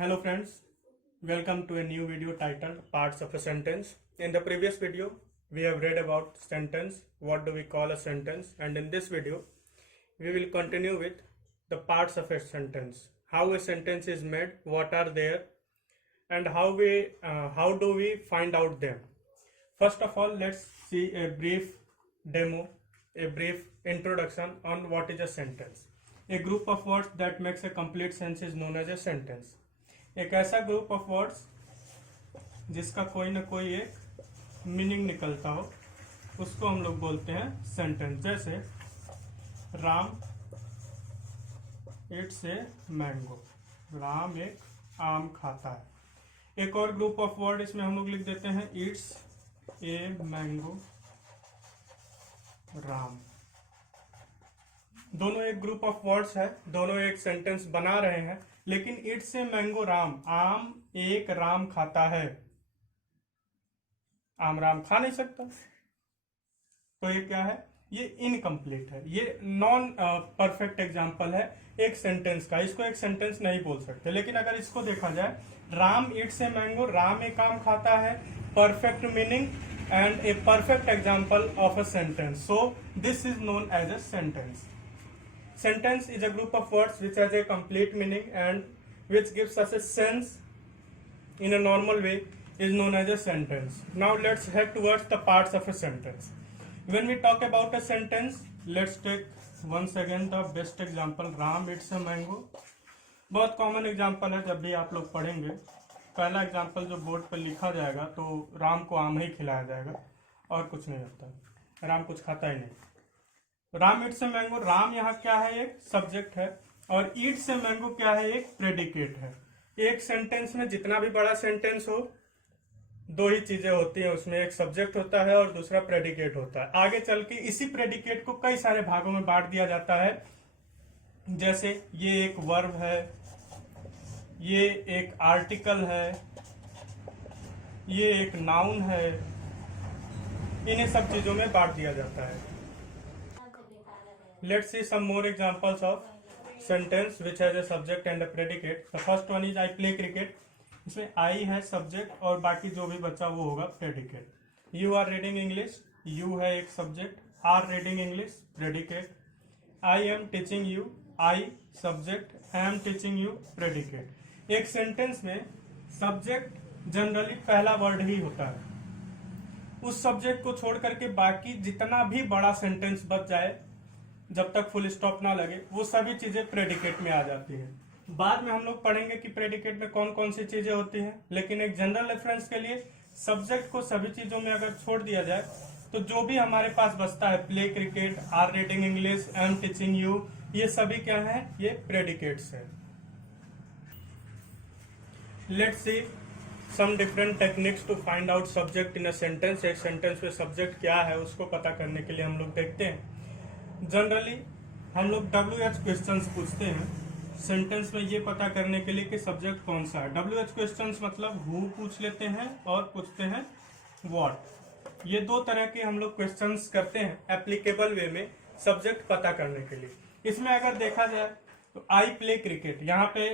Hello friends, welcome to a new video titled Parts of a Sentence. In the previous video, we have read about sentence, what do we call a sentence, and in this video, we will continue with the parts of a sentence, how a sentence is made, what are there, and how do we find out them. First of all, let's see a brief demo, a brief introduction on what is a sentence. A group of words that makes a complete sense is known as a sentence. एक ऐसा group of words जिसका कोई ना कोई एक meaning निकलता हो उसको हम लोग बोलते हैं सेंटेंस। जैसे Ram it's a mango, Ram एक आम खाता है। एक और ग्रुप ऑफ वर्ड इसमें हम लोग लिख देते हैं इट्स ए मैंगो राम। दोनों एक ग्रुप ऑफ वर्ड्स है, दोनों एक सेंटेंस बना रहे हैं, लेकिन इट्स ए मैंगो राम, आम एक राम खाता है। आम राम खा नहीं सकता, तो ये क्या है? ये इनकम्प्लीट है, ये नॉन परफेक्ट एग्जाम्पल है एक सेंटेंस का। इसको एक सेंटेंस नहीं बोल सकते। लेकिन अगर इसको देखा जाए, Ram it's a mango, Ram एक आम खाता है, perfect meaning and a perfect example of a sentence, so this is known as a sentence. Sentence is a group of words which has a complete meaning and which gives us a sense in a normal way is known as a sentence. Now let's head towards the parts of a sentence. When we talk about a sentence, let's take once again the best example, Ram eats a mango. बहुत common example है, जब भी आप लोग पढ़ेंगे पहला example जो board पर लिखा जाएगा तो राम को आम ही खिलाया जाएगा और कुछ नहीं होता, राम कुछ खाता ही नहीं। Ram it's a mango, Ram यहाँ क्या है? एक सब्जेक्ट है, और इट्स ए मैंगो क्या है? एक प्रेडिकेट है। एक सेंटेंस में जितना भी बड़ा सेंटेंस हो, दो ही चीजें होती हैं उसमें, एक सब्जेक्ट होता है और दूसरा प्रेडिकेट होता है। आगे चल के इसी प्रेडिकेट को कई सारे भागों में बांट दिया जाता है। जैसे ये एक वर्ब है, ये एक आर्टिकल है, ये एक नाउन है, इन्हें सब चीजों में बांट दिया जाता है। Let's see some more examples of sentence which has a subject and a predicate. The first one is I play cricket. इसमें I है subject और बाकी जो भी बचा वो होगा predicate. You are reading English. You है एक subject. Are reading English predicate. I am teaching you. I subject. Am teaching you predicate. एक sentence में subject जनरली पहला वर्ड ही होता है। उस सब्जेक्ट को छोड़ करके बाकी जितना भी बड़ा सेंटेंस बच जाए, जब तक फुल स्टॉप ना लगे, वो सभी चीजें प्रेडिकेट में आ जाती हैं। बाद में हम लोग पढ़ेंगे कि प्रेडिकेट में कौन कौन सी चीजें होती हैं, लेकिन एक जनरल रेफरेंस के लिए सब्जेक्ट को सभी चीजों में अगर छोड़ दिया जाए तो जो भी हमारे पास बचता है, play cricket, are reading English, am teaching you, ये सभी क्या है? ये प्रेडिकेट्स है। Let's see some different techniques to find out subject in a sentence. एक सेंटेंस में सब्जेक्ट क्या है उसको पता करने के लिए हम लोग देखते हैं। जनरली हम लोग WH क्वेश्चंस पूछते हैं सेंटेंस में, ये पता करने के लिए कि सब्जेक्ट कौन सा है। WH क्वेश्चंस मतलब हु पूछ लेते हैं और पूछते हैं व्हाट। ये दो तरह के हम लोग क्वेश्चंस करते हैं एप्लीकेबल वे में सब्जेक्ट पता करने के लिए। इसमें अगर देखा जाए तो आई प्ले क्रिकेट, यहाँ पे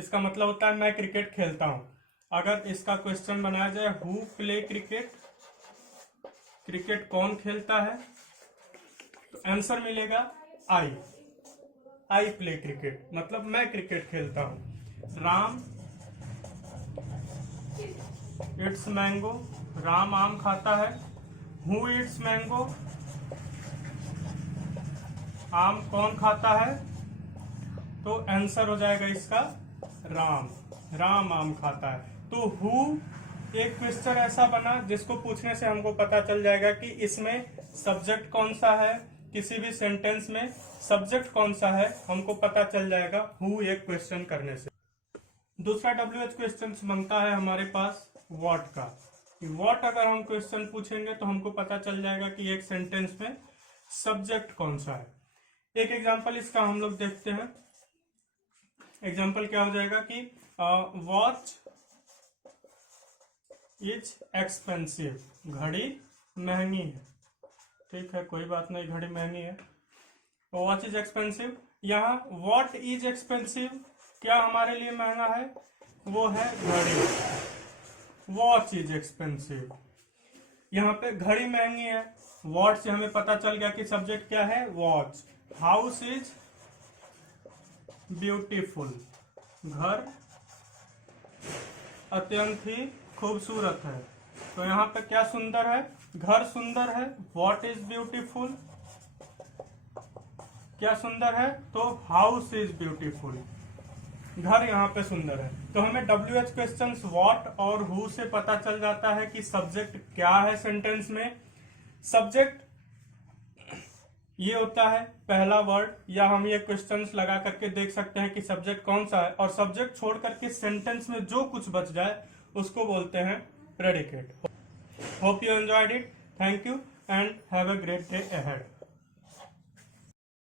इसका मतलब होता है मैं क्रिकेट खेलता हूँ। अगर इसका क्वेश्चन बनाया जाए हु प्ले क्रिकेट, क्रिकेट कौन खेलता है, तो आंसर मिलेगा आई प्ले क्रिकेट, मतलब मैं क्रिकेट खेलता हूं। राम इट्स मैंगो, राम आम खाता है। हु इट्स मैंगो, आम कौन खाता है, तो आंसर हो जाएगा इसका राम, राम आम खाता है। तो हु एक क्वेश्चन ऐसा बना जिसको पूछने से हमको पता चल जाएगा कि इसमें सब्जेक्ट कौन सा है, किसी भी सेंटेंस में सब्जेक्ट कौन सा है हमको पता चल जाएगा हु एक क्वेश्चन करने से। दूसरा WH क्वेश्चन बनता है हमारे पास व्हाट का। व्हाट अगर हम क्वेश्चन पूछेंगे तो हमको पता चल जाएगा कि एक सेंटेंस में सब्जेक्ट कौन सा है। एक एग्जांपल इसका हम लोग देखते हैं। एग्जांपल क्या हो जाएगा कि वॉच इज एक्सपेंसिव, घड़ी महंगी है। ठीक है, कोई बात नहीं, घड़ी महंगी है। वॉच इज एक्सपेंसिव, यहाँ व्हाट इज एक्सपेंसिव क्या हमारे लिए महंगा है? वो है घड़ी। Watch is expensive. यहाँ पे घड़ी महंगी है, वॉच से हमें पता चल गया कि सब्जेक्ट क्या है, वॉच। House is beautiful. घर अत्यंत ही खूबसूरत है। तो यहाँ पे क्या सुंदर है, घर सुंदर है। वॉट इज ब्यूटीफुल, क्या सुंदर है, तो हाउस इज ब्यूटीफुल, घर यहाँ पे सुंदर है। तो हमें WH क्वेश्चंस व्हाट और हु से पता चल जाता है कि सब्जेक्ट क्या है सेंटेंस में। सब्जेक्ट ये होता है पहला वर्ड, या हम ये क्वेश्चंस लगा करके देख सकते हैं कि सब्जेक्ट कौन सा है, और सब्जेक्ट छोड़ करके सेंटेंस में जो कुछ बच जाए उसको बोलते हैं predicate. Hope you enjoyed it, thank you and have a great day ahead.